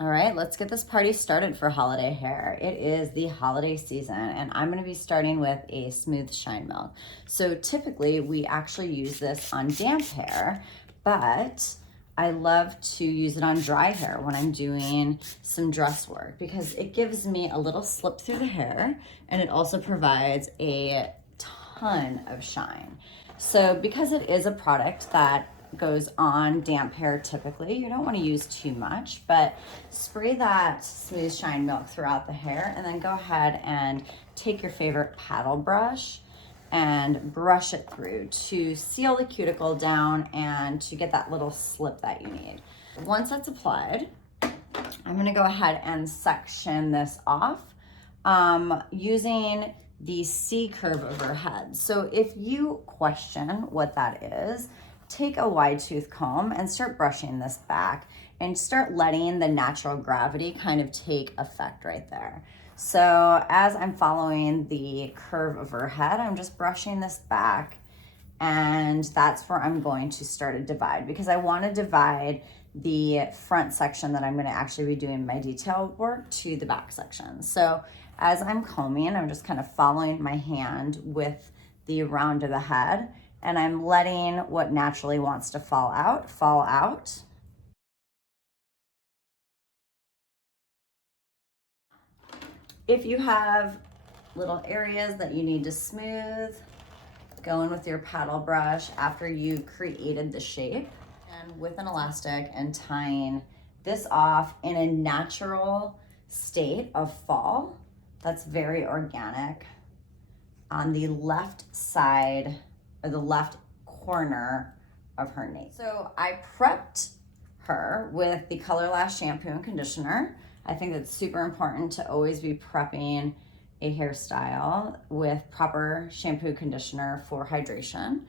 All right, let's get this party started for holiday hair. It is the holiday season, and I'm going to be starting with a smooth shine milk. So typically we actually use this on damp hair, but I love to use it on dry hair when I'm doing some dress work because it gives me a little slip through the hair, and it also provides a ton of shine. So because it is a product that goes on damp hair typically, you don't want to use too much, but spray that smooth shine milk throughout the hair, and then go ahead and take your favorite paddle brush and brush it through to seal the cuticle down and to get that little slip that you need. Once that's applied, I'm going to go ahead and section this off using the C curve of her head. So if you question what that is, take a wide tooth comb and start brushing this back and start letting the natural gravity kind of take effect right there. So as I'm following the curve of her head, I'm just brushing this back, and that's where I'm going to start a divide, because I want to divide the front section that I'm going to actually be doing my detail work to the back section. So as I'm combing, I'm just kind of following my hand with the round of the head, and I'm letting what naturally wants to fall out, fall out. If you have little areas that you need to smooth, go in with your paddle brush after you've created the shape, and with an elastic and tying this off in a natural state of fall that's very organic on the left side or the left corner of her nape. So I prepped her with the ColorLast shampoo and conditioner. I think that's super important to always be prepping a hairstyle with proper shampoo conditioner for hydration.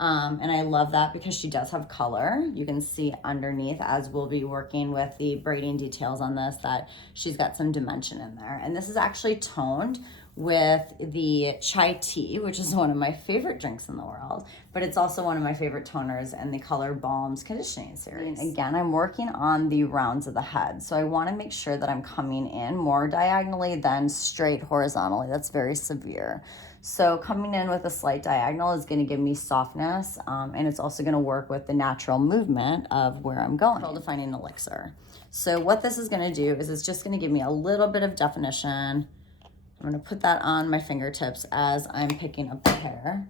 And I love that because she does have color. You can see underneath, as we'll be working with the braiding details on this, that she's got some dimension in there. And this is actually toned with the chai tea, which is one of my favorite drinks in the world, but it's also one of my favorite toners in the Color Balm's conditioning series. Again, I'm working on the rounds of the head, so I want to make sure that I'm coming in more diagonally than straight horizontally. That's very severe. So coming in with a slight diagonal is going to give me softness, and it's also going to work with the natural movement of where I'm going. Control defining elixir. So what this is going to do is it's just going to give me a little bit of definition. I'm going to put that on my fingertips as I'm picking up the hair,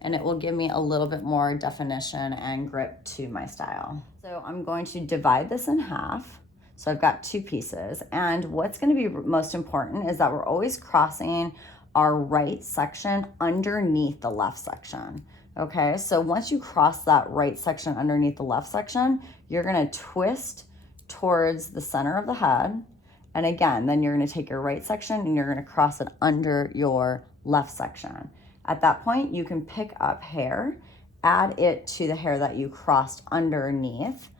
and it will give me a little bit more definition and grip to my style. So I'm going to divide this in half. So I've got two pieces, and what's going to be most important is that we're always crossing our right section underneath the left section. Okay, so once you cross that right section underneath the left section, you're going to twist towards the center of the head. And again, then you're going to take your right section and you're going to cross it under your left section. At that point, you can pick up hair, add it to the hair that you crossed underneath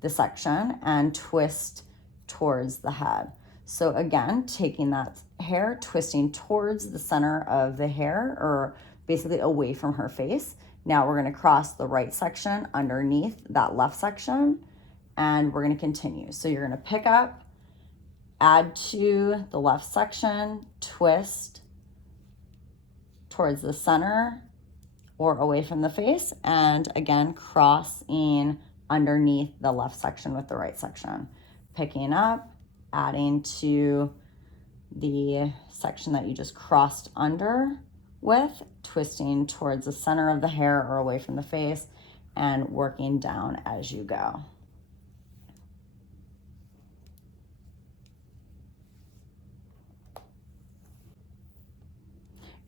the section, and twist towards the head. So again, taking that hair, twisting towards the center of the hair, or basically away from her face. Now we're going to cross the right section underneath that left section, and we're going to continue. So you're going to pick up, add to the left section, twist towards the center or away from the face, and again, crossing underneath the left section with the right section. Picking up, adding to the section that you just crossed under with, twisting towards the center of the hair or away from the face, and working down as you go.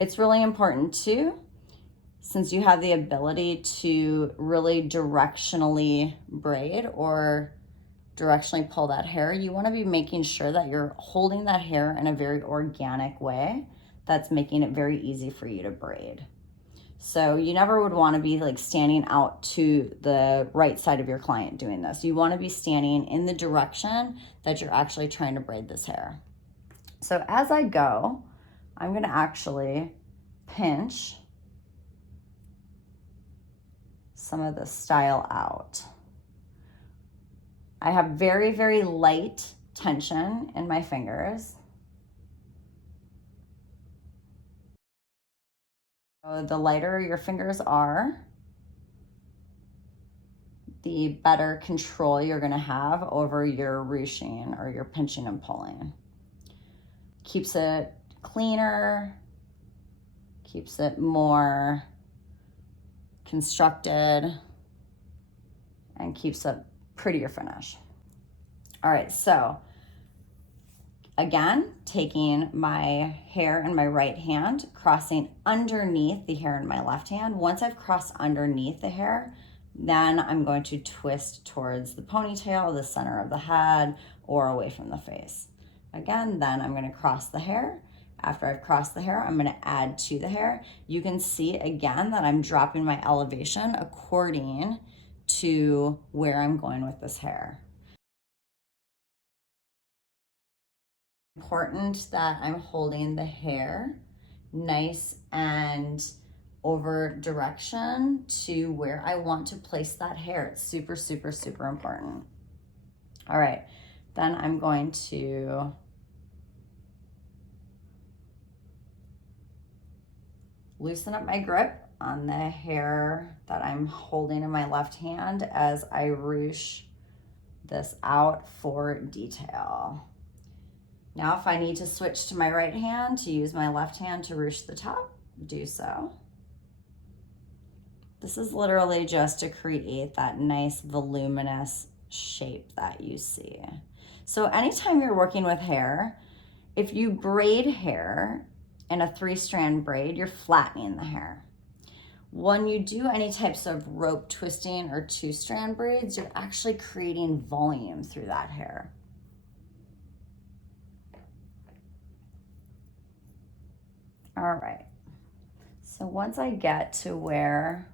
It's really important too, since you have the ability to really directionally braid or directionally pull that hair, you want to be making sure that you're holding that hair in a very organic way that's making it very easy for you to braid. So you never would want to be like standing out to the right side of your client doing this. You want to be standing in the direction that you're actually trying to braid this hair. So as I go, I'm going to actually pinch some of the style out. I have very, very light tension in my fingers. So the lighter your fingers are, the better control you're gonna have over your ruching or your pinching and pulling. Keeps it cleaner, keeps it more constructed, and keeps a prettier finish. All right, so again, taking my hair in my right hand, crossing underneath the hair in my left hand. Once I've crossed underneath the hair, then I'm going to twist towards the ponytail, the center of the head, or away from the face. Again, then I'm gonna cross the hair. After I've crossed the hair, I'm gonna add to the hair. You can see again that I'm dropping my elevation according to where I'm going with this hair. Important that I'm holding the hair nice and over direction to where I want to place that hair. It's super, super, super important. All right, then I'm going to loosen up my grip on the hair that I'm holding in my left hand as I ruche this out for detail. Now, if I need to switch to my right hand to use my left hand to ruche the top, do so. This is literally just to create that nice voluminous shape that you see. So anytime you're working with hair, if you braid hair in a 3-strand braid, you're flattening the hair. When you do any types of rope twisting or 2-strand braids, you're actually creating volume through that hair. All right, so once I get to where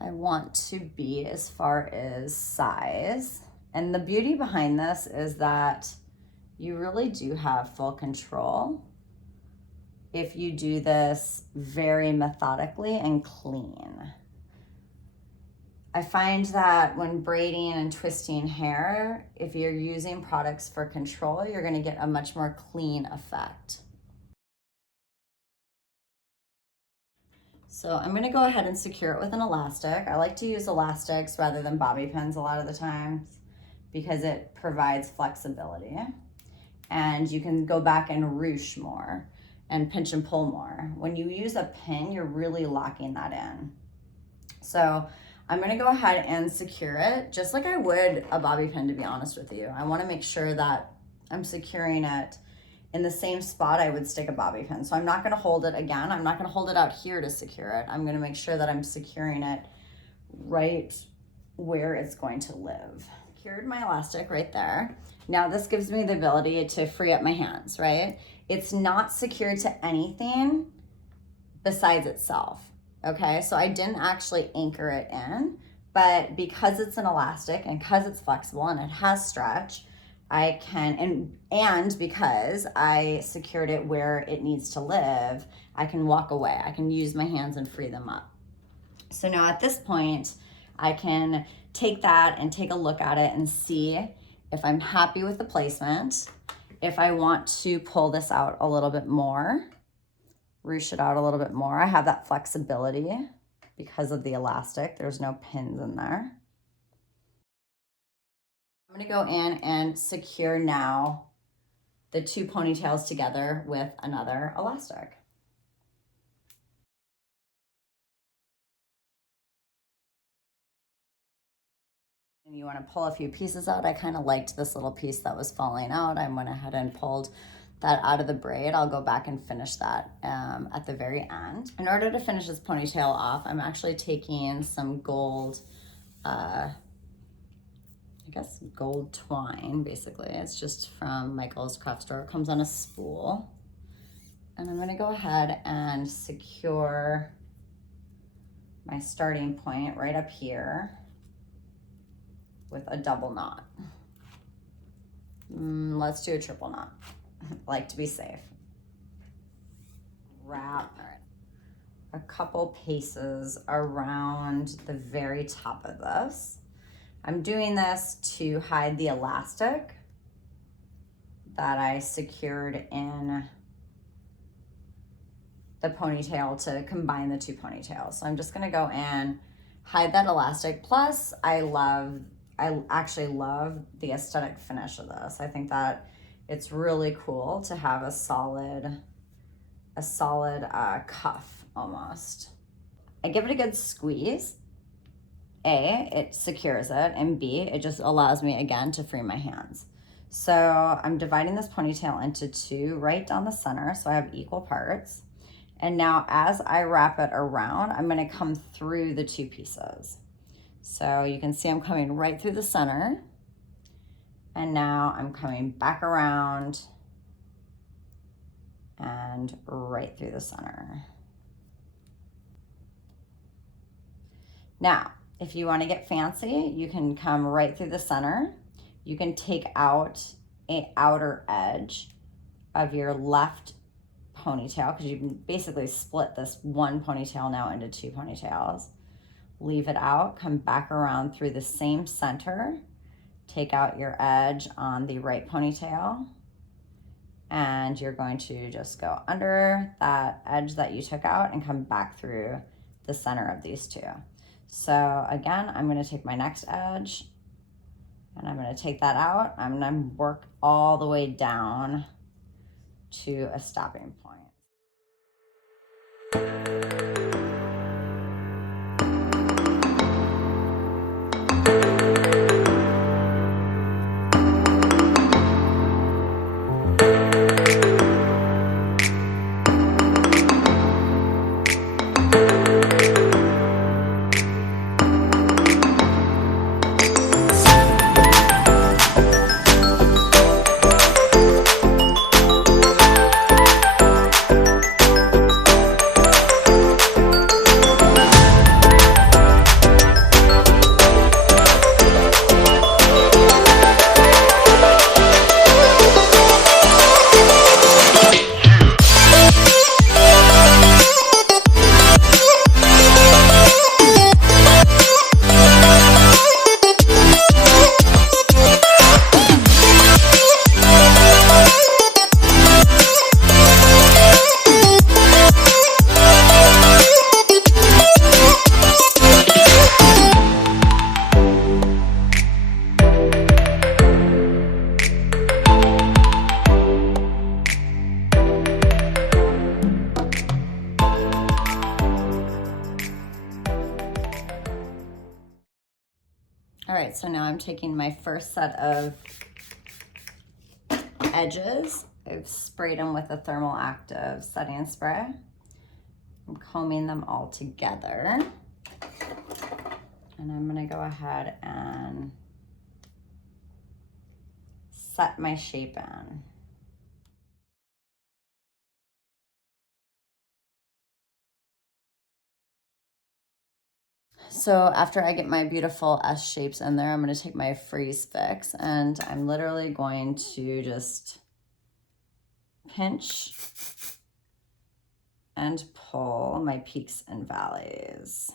I want to be as far as size, and the beauty behind this is that you really do have full control if you do this very methodically and clean. I find that when braiding and twisting hair, if you're using products for control, you're gonna get a much more clean effect. So I'm gonna go ahead and secure it with an elastic. I like to use elastics rather than bobby pins a lot of the times because it provides flexibility. And you can go back and ruche more and pinch and pull more. When you use a pin, you're really locking that in. So I'm gonna go ahead and secure it just like I would a bobby pin, to be honest with you. I wanna make sure that I'm securing it in the same spot I would stick a bobby pin. So I'm not gonna hold it again. I'm not gonna hold it out here to secure it. I'm gonna make sure that I'm securing it right where it's going to live. Secured my elastic right there. Now this gives me the ability to free up my hands, right? It's not secured to anything besides itself, okay? So I didn't actually anchor it in, but because it's an elastic and because it's flexible and it has stretch, I can, and because I secured it where it needs to live, I can walk away. I can use my hands and free them up. So now at this point, I can take that and take a look at it and see if I'm happy with the placement, if I want to pull this out a little bit more, ruche it out a little bit more. I have that flexibility because of the elastic. There's no pins in there. I'm gonna go in and secure now the 2 ponytails together with another elastic. And you wanna pull a few pieces out. I kind of liked this little piece that was falling out. I went ahead and pulled that out of the braid. I'll go back and finish that at the very end. In order to finish this ponytail off, I'm actually taking some gold, I guess gold twine, basically. It's just from Michael's craft store. It comes on a spool. And I'm gonna go ahead and secure my starting point right up here with a double knot. Let's do a triple knot. I like to be safe. Wrap a couple paces around the very top of this. I'm doing this to hide the elastic that I secured in the ponytail to combine the two ponytails. So I'm just gonna go in, hide that elastic. Plus, I actually love the aesthetic finish of this. I think that it's really cool to have a solid cuff almost. I give it a good squeeze. A, it secures it, and B, it just allows me again to free my hands. So I'm dividing this ponytail into two right down the center, so I have equal parts. And now as I wrap it around, I'm gonna come through the two pieces. So you can see I'm coming right through the center, and now I'm coming back around and right through the center. Now, if you want to get fancy, you can come right through the center. You can take out an outer edge of your left ponytail, because you can basically split this one ponytail now into two ponytails. Leave it out, come back around through the same center, take out your edge on the right ponytail, and you're going to just go under that edge that you took out and come back through the center of these two. So again, I'm going to take my next edge and I'm going to take that out. I'm going to work all the way down to a stopping point. All right, so now I'm taking my first set of edges. I've sprayed them with a thermal active setting spray. I'm combing them all together. And I'm gonna go ahead and set my shape in. So after I get my beautiful S shapes in there, I'm going to take my freeze fix and I'm literally going to just pinch and pull my peaks and valleys.